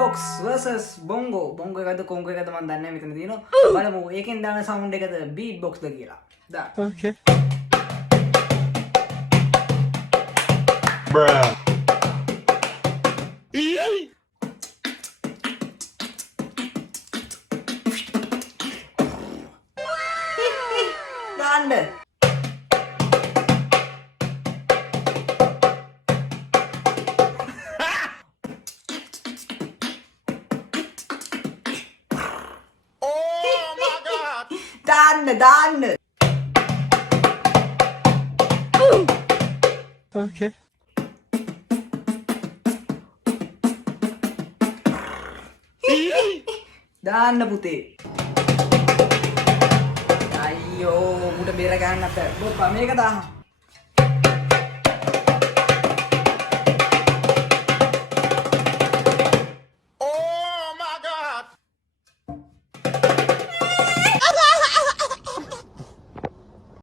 beatbox versus bongo. Bongo එකද Congo එකද මම දන්නේ නැහැ මෙතන තියෙනවා. බලමු ඒකෙන් දාන sound එකද beatbox ද කියලා. දාන්න. Okay. දාන්න. දාන්න. Okay. දාන්න පුතේ. අයියෝ මුට බේර ගන්න අප්පා. මේක දාන්න.